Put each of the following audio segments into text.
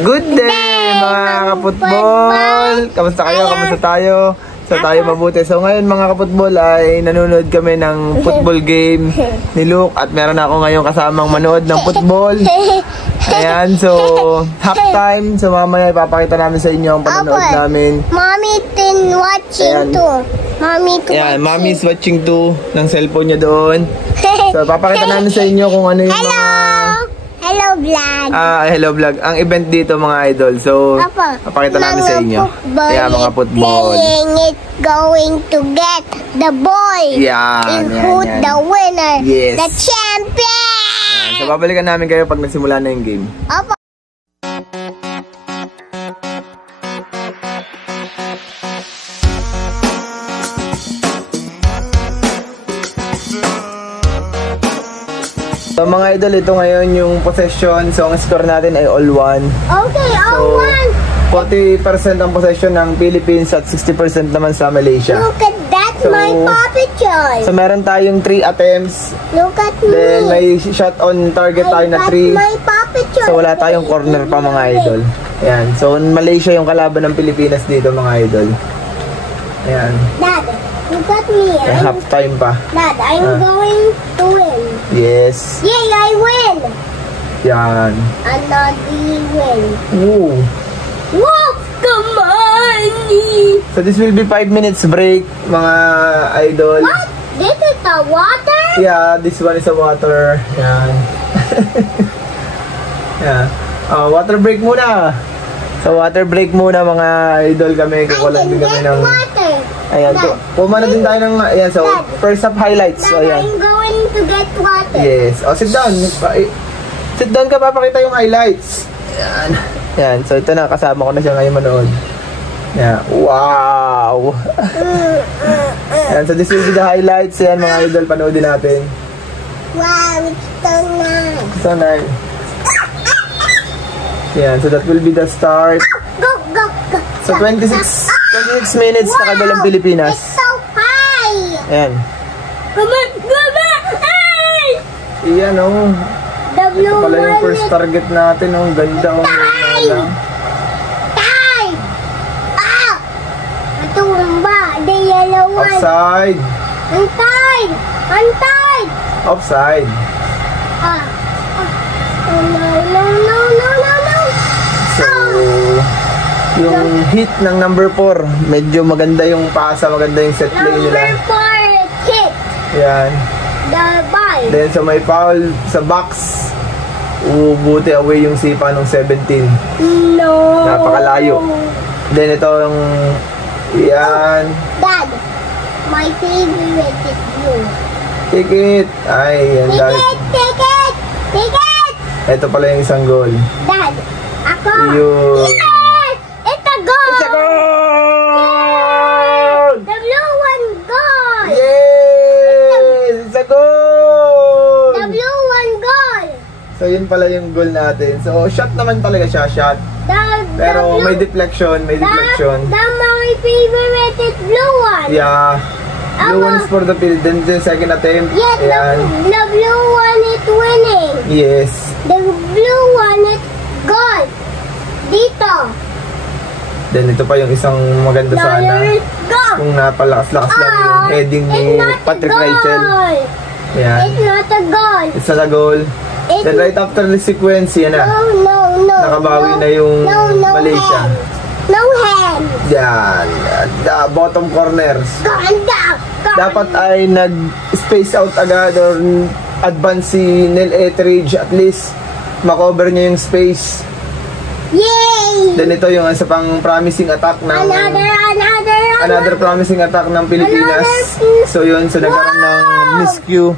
Good day mga kaputbol! Kamusta kayo? Kamusta tayo? So tayo mabuti. So ngayon mga kaputbol ay nanonood kami ng football game ni Luke. At meron ako ngayon kasamang manood ng football. Ayan, so halftime. So mamaya ipapakita namin sa inyo ang panonood namin. Mommy is watching too. Ayan, Mommy is watching too ng cellphone niya doon. So papakita namin sa inyo kung ano yung mga... Hello vlog. Hello vlog. Ang event dito mga idol. So, papakita namin sa inyo. Kaya mga football. It's going to get the boy. Yan. Who's the winner? Yes. The champion. So, babalikan namin kayo pag nagsimula na yung game. Opo. So mga idol, ito ngayon yung possession. So ang score natin ay all-1. Okay, all-1. 40% ang possession ng Philippines at 60% naman sa Malaysia. Look at that, so, my Papa Joy. So meron tayong 3 attempts. Look at me. Then may shot on target tayo na 3. My Papa Joy. So wala tayong corner pa mga idol. Ayan. So Malaysia yung kalaban ng Pilipinas dito mga idol. Ayan. Dad, look at me. Half time pa. Dad, I'm going to win. Yes. Yay, I win. Yan. Another win. Ooh. Whoa, come on. So this will be 5 minutes break, mga idol. What? This is the water? Yeah, this one is a water. Yan. Yeah. Water break muna. So water break muna mga idol kami. Kukulang din kami ng... water. Ayan. So, pumana din tayo ng... Ayan, so first up highlights. So, ayan. I'm going to get water. Yes. Sit down. Sit down ka, papakita yung highlights. Ayan. Ayan. So ito na, kasama ko na siya ngayon manood. Yeah. Wow! Ayan, so this will be the highlights. Ayan mga idol, panoodin natin. Wow, it's so nice. So nice. Ayan, so that will be the start. Go, go, go. So 26 minutes na kagalang Pilipinas. It's so high. Ayan. Come on, come on. Hey! Ayan o. The blue Ito pala yung one first is target natin. Ang ganda o. time. Ah! Matumba. The yellow one. Offside. Antay. Antay. Offside. Ah. Oh, no, no, no, no, no, no. So, yung hit ng number 4, medyo maganda yung pasa, maganda yung set play nila. Number 4 hit. Yan. The ball. Then so may foul sa box. Buti away yung sipa ng 17. No. Napakalayo. Then ito yung... Yan. Dad, my favorite is blue. Take it. Ay, yan. Take it, take it, take it. Ito pala yung isang goal. Dad, ako. Yun. Yes! It's a goal! It's a goal! The blue one goal! Yes! It's a goal! The blue one goal! So yun pala yung goal natin. So shot naman talaga siya, shot. Pero may deflection, may deflection. My favorite is blue one. Yeah. Blue one is for the field. Then the second attempt. Yes, the blue one is winning. Yes. The blue one is goal. Dito. Then ito pa yung isang maganda sana. Go. Kung napalakas-lakas lang yung heading ni Patrick Rachel. Yeah. It's not a goal. It's not a goal. Then right after the sequence, yan na. No. Nakabawi na yung Malaysia. No hand. Yan. The bottom corners. Ganda. Dapat ay nag-space out agad or advance si Neil Etheridge. At least makover niya yung space. Yay! Then ito yung isa pang promising attack ng... Another promising attack ng Pilipinas. So yun, so nagkaroon ng miscue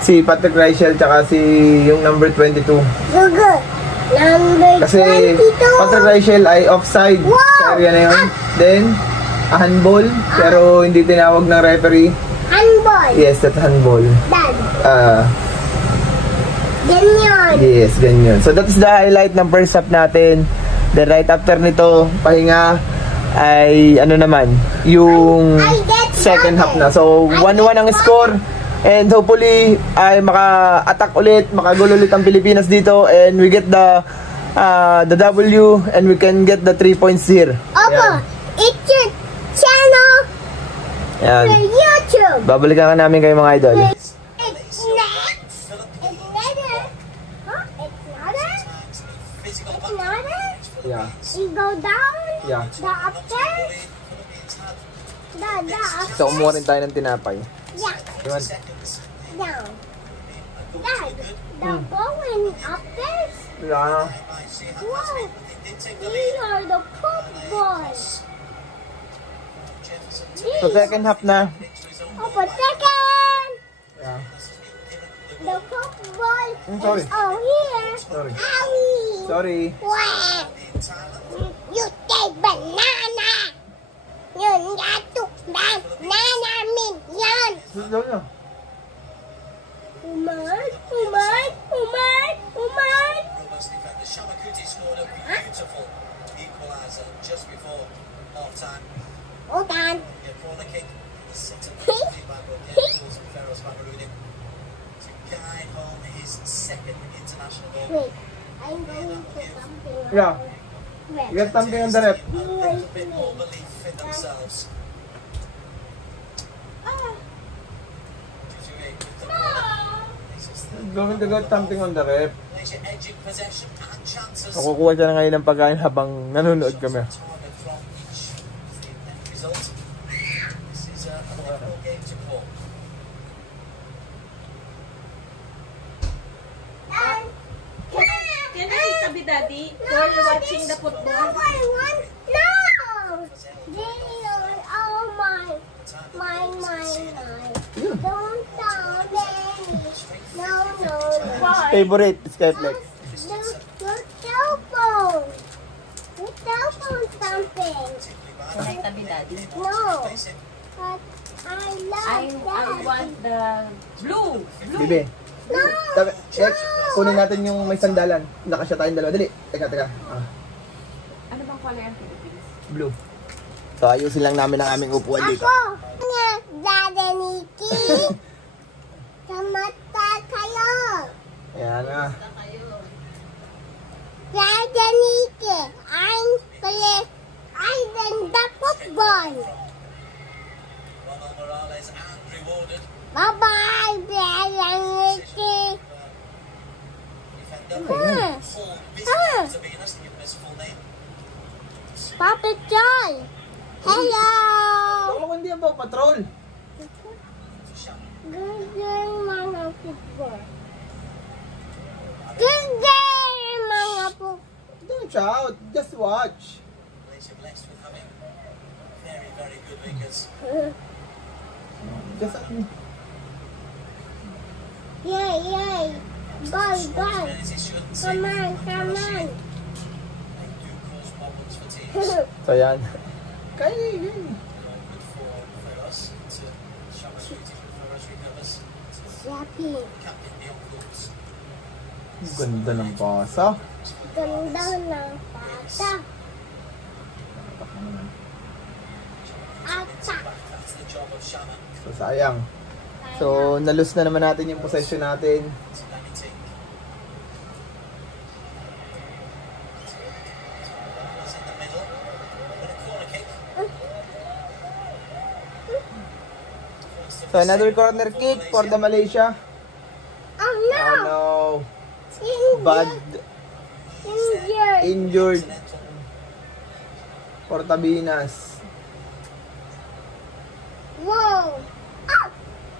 si Patrick Rachel tsaka si yung number 22. So good. Number Kasi 22. Patrick Rachel ay offside sa area na yun. Then, handball. Pero hindi tinawag ng referee. Handball. Yes, that's handball. Dad. Ganyan. Yes, ganyan. So that is the highlight ng first half natin. Then right after nito, pahinga ay ano naman, yung second half na. So 1-1 ang score. And hopefully ay maka-attack ulit, makagulo ulit ang Pilipinas dito and we get the the W and we can get the 3 points here. Opo, it's your channel Ayan. for YouTube. Babalikan ka namin kayo mga idol. It's next. It's another. Huh? It's another. It's another. Yeah. You go down. Yeah. The upstairs. The upstairs. So, kumuha rin tayo ng tinapay. Yeah. Yun. Down. Dad, the going upstairs. Yeah. Wow. These are the footballs. So, second half na. Opo, second. Yeah. The football Sorry. is over here. Sorry. Owie. Sorry. Wow. You take banana. Yun nga banana min yan. Susunod nyo. Umay, umay, umay, umay. Robust defender. Shamakuti scored a beautiful equaliser just before half-time. Utan. A corner kick. The sitter by Bulgaria. Feroz Babaroudi to guide home his second international goal. Wait, I'm going to something. Yeah. You got something on the rep. A little bit more belief in themselves. Going to get something on the rep. Malaysia edging possession and chances. Nakukuha siya na ngayon ng pagkain habang nanonood kami. Target from each result. This is a difficult game to call. Can you tabi daddy while you're watching the football? No, I want no. They are all mine. Mine. Don't tell me. No. Why? Favorite, Skyflex. Your cell phone. Your cell phone something. Can I tabi daddy? No. But I I love that. want the blue. Bibi. No. Check. Kunin natin yung may sandalan. Nakasya tayong dalawa. Dali. Teka. Ah, Ano bang color ang Philippines? blue. So, ayusin lang namin ang aming upuan dito. Ako. Dada Nikki. Samata kayo. Ayan na. Dada Nikki. I'm the football. Ronald Morales and rewarded. Bye-bye, Dada Nikki. Defender. Full busy to be honest, give him his full name. Papa John. Hello. Ako hindi ang Paw Patrol. Good mga football. Good mga football. Don't shout. Just watch. Malaysia blessed with having very, very good wingers. Just Yay. Ball. Responsibilities shouldn't say Come on. they do cause problems for teams. So, yan. Kaya yun. Good for us to Shamakuti for us recovers. Happy. Captain Neil Cruz. Ganda ng pasa. Ganda ng pata. Atak. That's the job of Shama. So, sayang. So, nalus na naman natin yung possession natin. It's Lamity. It's in the middle. With a corner kick. So, another corner kick for the Malaysia. Oh no. Oh no. Injured. Bad Injured. injured for Tabinas. Whoa.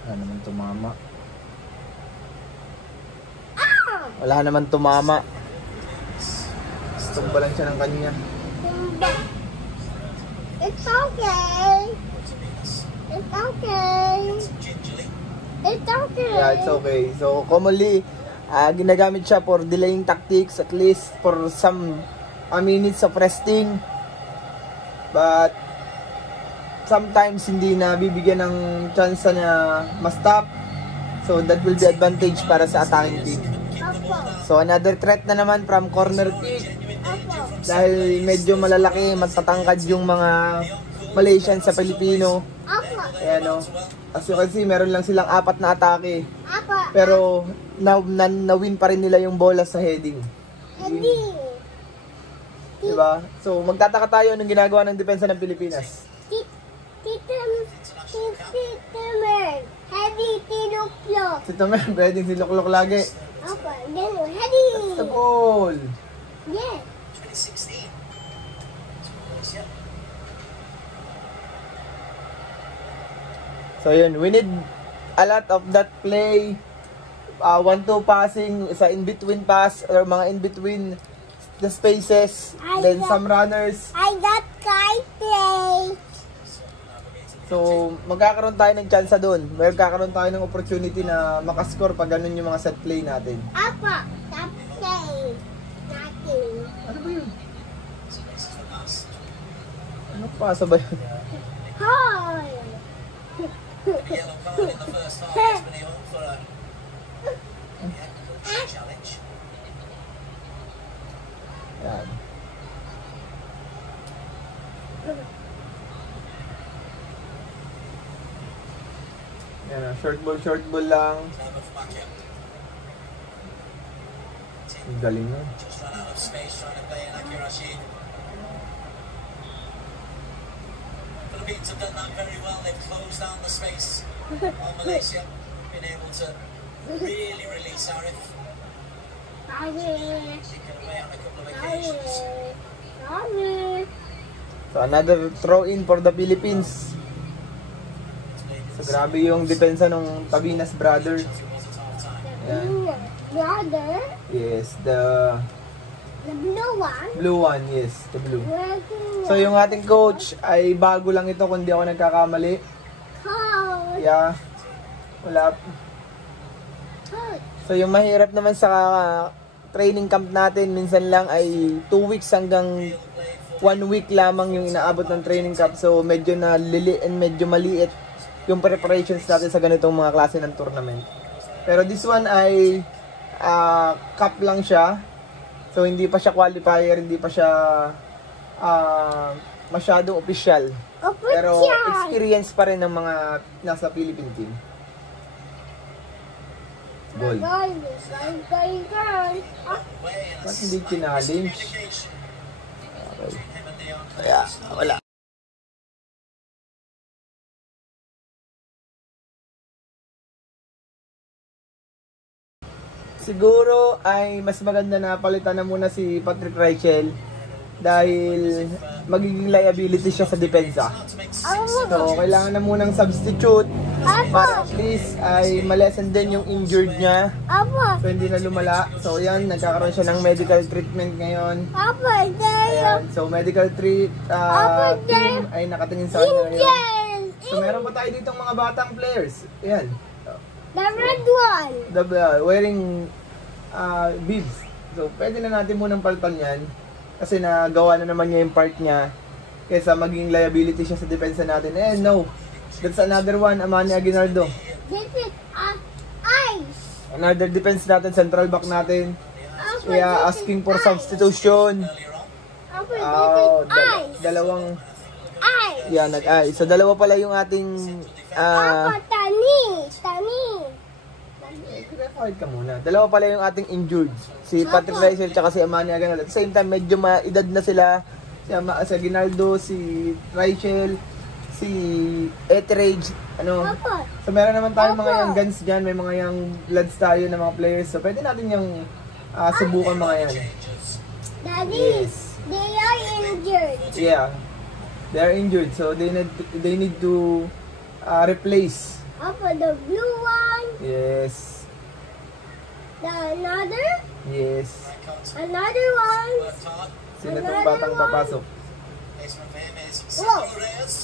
Wala naman tumama. Ah. Wala naman tumama. Tumba lang siya ng kanya. Tumba. It's okay. It's okay. Gingerly. It's okay. Yeah, it's okay. So, commonly, ginagamit siya for delaying tactics, at least for some minutes of resting. But, sometimes hindi na bibigyan ng chance na ma-stop. So, that will be advantage para sa attacking team. Opo. So, another threat na naman from corner kick. Opo. Dahil medyo malalaki, matatangkad yung mga Malaysian sa Pilipino. Opo. Ayan o. As you can see, meron lang silang 4 na atake. Opo. Pero, na-win pa rin nila yung bola sa heading. Hindi. Diba? So, magtataka tayo anong ginagawa ng depensa ng Pilipinas. Tita Mer, heavy tinuklok. Si Tomer, pwedeng siluklok lagi. Apa, ganun, heavy. Sa ball. Yeah. 2016. Malaysia. So, yun. We need a lot of that play. 1-2 passing sa in-between pass or mga in-between the spaces. Then some runners. I got kite play. So, magkakaroon tayo ng chance doon. Magkakaroon tayo ng opportunity na makascore pag ganun yung mga set play natin. Apa, top play. Nothing. Ano ba yun? So this is the pass. Ano pa? Sabay. Hi. The yellow card in the first half. Espanyol for a challenge. Yan. Yan, short ball lang. Clever for Bakia. Ang galing nun. Just ran out of space trying to play in Aki Rashid. Philippines have done that very well. They've closed down the space on Malaysia. Been able to really release Arif. Taken away on a couple of occasions. So, another throw in for the Philippines. So, grabe yung depensa ng Tabinas brother. Yan. Brother, Yes, the the blue one. blue one. Yes, the blue. Working So, yung ating coach ay bago lang ito kung di ako nagkakamali. coat. Yeah. Wala. So, yung mahirap naman sa training camp natin, minsan lang ay 2 weeks hanggang 1 week lamang yung inaabot ng training camp. So, medyo medyo maliit yung preparations natin sa ganitong mga klase ng tournament. Pero this one ay cup lang siya. So, hindi pa siya qualifier, hindi pa siya masyadong official. Pero experience pa rin ng mga nasa Philippine team. Goal. Girl. Ba't hindi challenge? Communication Okay. between him and Dion. Kaya, wala. Siguro ay mas maganda na palitan na muna si Patrick Reichel dahil magiging liability siya sa depensa. So, kailangan na munang substitute para at least ay malesen din yung injured niya. Apa, So, hindi na lumala. So, yan, nagkakaroon siya ng medical treatment ngayon. apa, Ayan. So, medical team ay nakatingin sa kanya ngayon. Indian. So, meron pa tayo ditong mga batang players. Ayan. The red one. Wearing bibs. So, pwede na natin munang palitan yan. Kasi nagawa na naman niya yung part niya. Kaysa maging liability siya sa depensa natin. No. That's another one, Amani Aguinaldo. This is ice. Another defense natin, central back natin. Apa, Kaya asking for substitution. apa, this is ice. Dalawang, Ice. yan, nag-ay. So, dalawa pala yung ating, Apa, Tani. Kahit ka muna. Dalawa pala yung ating injured. Si Patrick Reichel at si Amani Aguinaldo. At the same time, medyo maedad na sila. Si Aguinaldo, si Reichel, si Etheridge. Apa, So meron naman tayong mga young guns dyan. May mga young lads tayo na mga players. So pwede natin yung subukan mga yan. Daddy, Yes. they are injured. Yeah. They are injured. So they need to replace. Apa, the blue one. Yes. The another Yes. one. Worked hard. Sino itong batang papasok? Placement for him is Whoa. Sandro Reyes.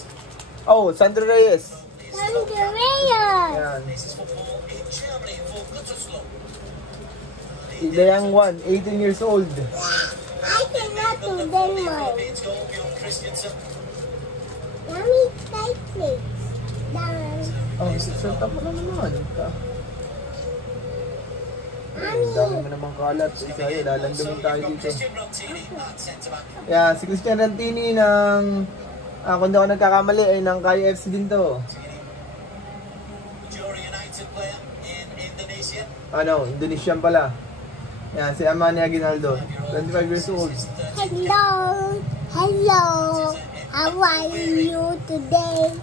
Oh, Sandro Reyes. Tangerine. Yan. This is football in Germany for Gütersloh. The young one, 18 years old. I cannot do Denmark. Philippines goal beyond Christiansen. Yummy tight plates. Done. Oh, sa tapo na naman. Ang dami mo namang kalat. Isayo, lalandamin tayo dito. Christian Rantini at centre-back. Yeah, si Christian Rantini ng, kung di ako nagkakamali, ay ng KFC din to. Majora United player in Indonesia. Indonesian pala. Yan, si Amani Aguinaldo. 25 years old. Hello. Hello. How are you today?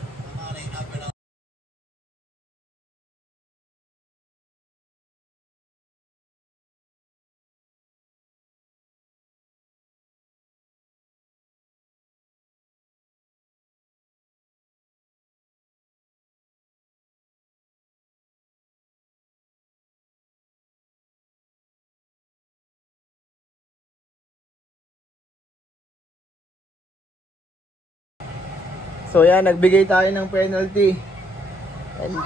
So yan, nagbigay tayo ng penalty. And Oh no,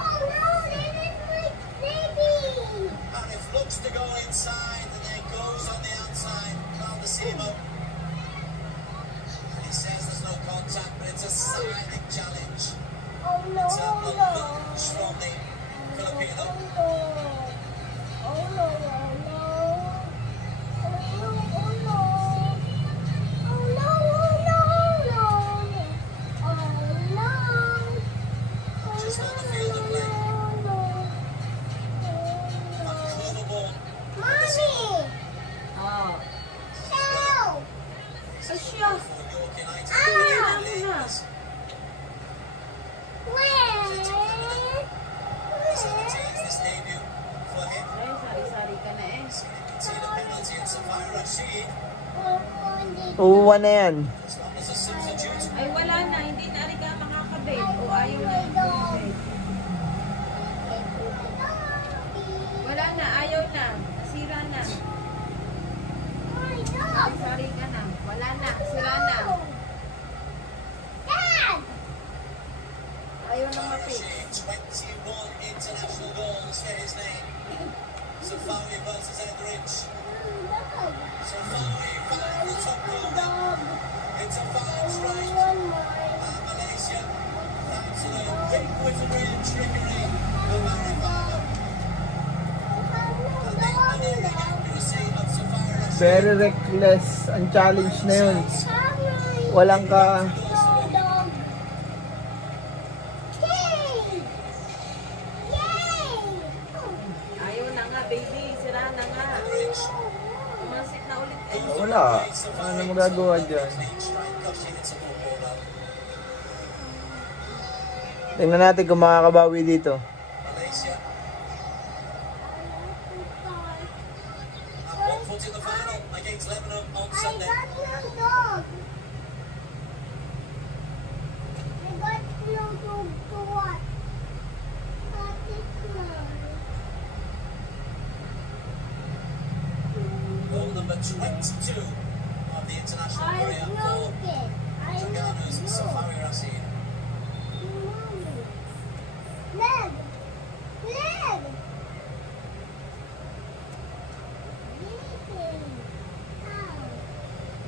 that is my baby. And it looks to go inside and then goes on the outside. Maldacimo. And he says there's no contact, but it's a silent challenge. Oh no, It's a no. lunge from the Filipino. Oh no. Oh no, oh no. Oh no, oh no. Oh no, oh no, no. Oh no. Just on the field of play. Oh Cover ball. Mommy! Oh. Help! Asya. For York United. Ah! Where? This debut for him. Ay, sari-sari ka na eh. Concede a penalty and Safari Rashid. 2-1 na yan. As long as a substitute. Ay, wala na. Hindi na rin ka makakabit. O ayaw na. Wala na. Ayaw na. Nasira na. Sari-sari ka na. Wala na. Sira na. Dad! Ayaw na mapit. Rashid, 21 international goals for his name. Safari versus Etheridge. Safari found the top corner. It's a fine strike. And Malaysia, thanks to the quick wizardry and trickery of Marifano. And the unerring accuracy of Safari Rashid. Very reckless ang challenge na yun. Walang ka... Ayaw na nga, baby. Sira na nga. Tumasik na ulit eh. Wala. Ano magagawa dyan? Tingnan natin kung makakabawi dito. Malaysia have 1 foot in the final against Lebanon on Sunday. Goal number 22 of the international career for Ghana's Safari Rashid. Leg! Leg!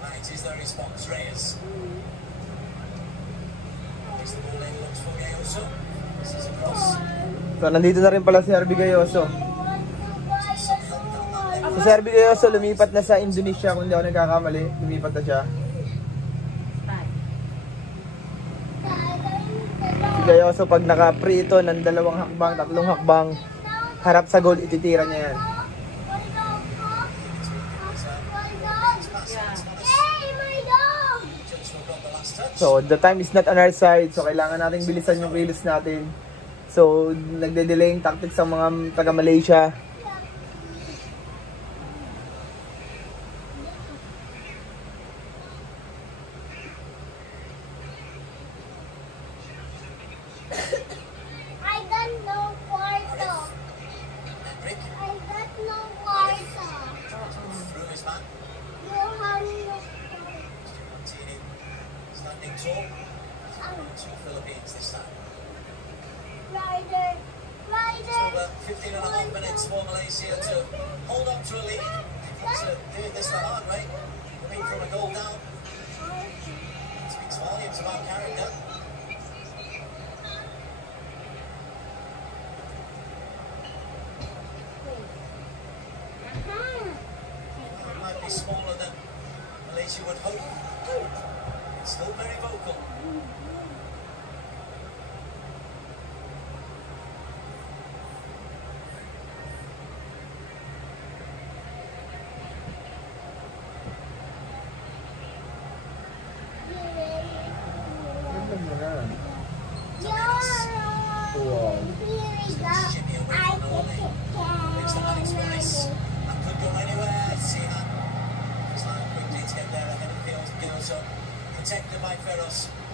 And it is the response, Reyes. As the ball in looks for Gayoso. This is a cross. So, nandito na rin pala si Herbie Gayoso. Si Herbie Gayoso lumipat na sa Indonesia kung hindi ako nagkakamali. Lumipat na siya. Start. Si Gayoso pag naka-free ito ng 2 hakbang, 3 hakbang, harap sa goal, ititira niya yan. So, the time is not on our side. So, kailangan nating bilisan yung kilos natin. So, nagde-delay yung tactics sa mga taga-Malaysia. I got no quarto. Rick I got no quarto. through his man. You have no Martini standing tall. Two Philippines this time. Rider. So 15 and a half minutes for Malaysia to hold on to a lead. It's doing this the hard way. Coming from a goal down. Speaks volumes about character. It might be smaller than Malaysia would hope. It's still very vocal. protected by Ferros.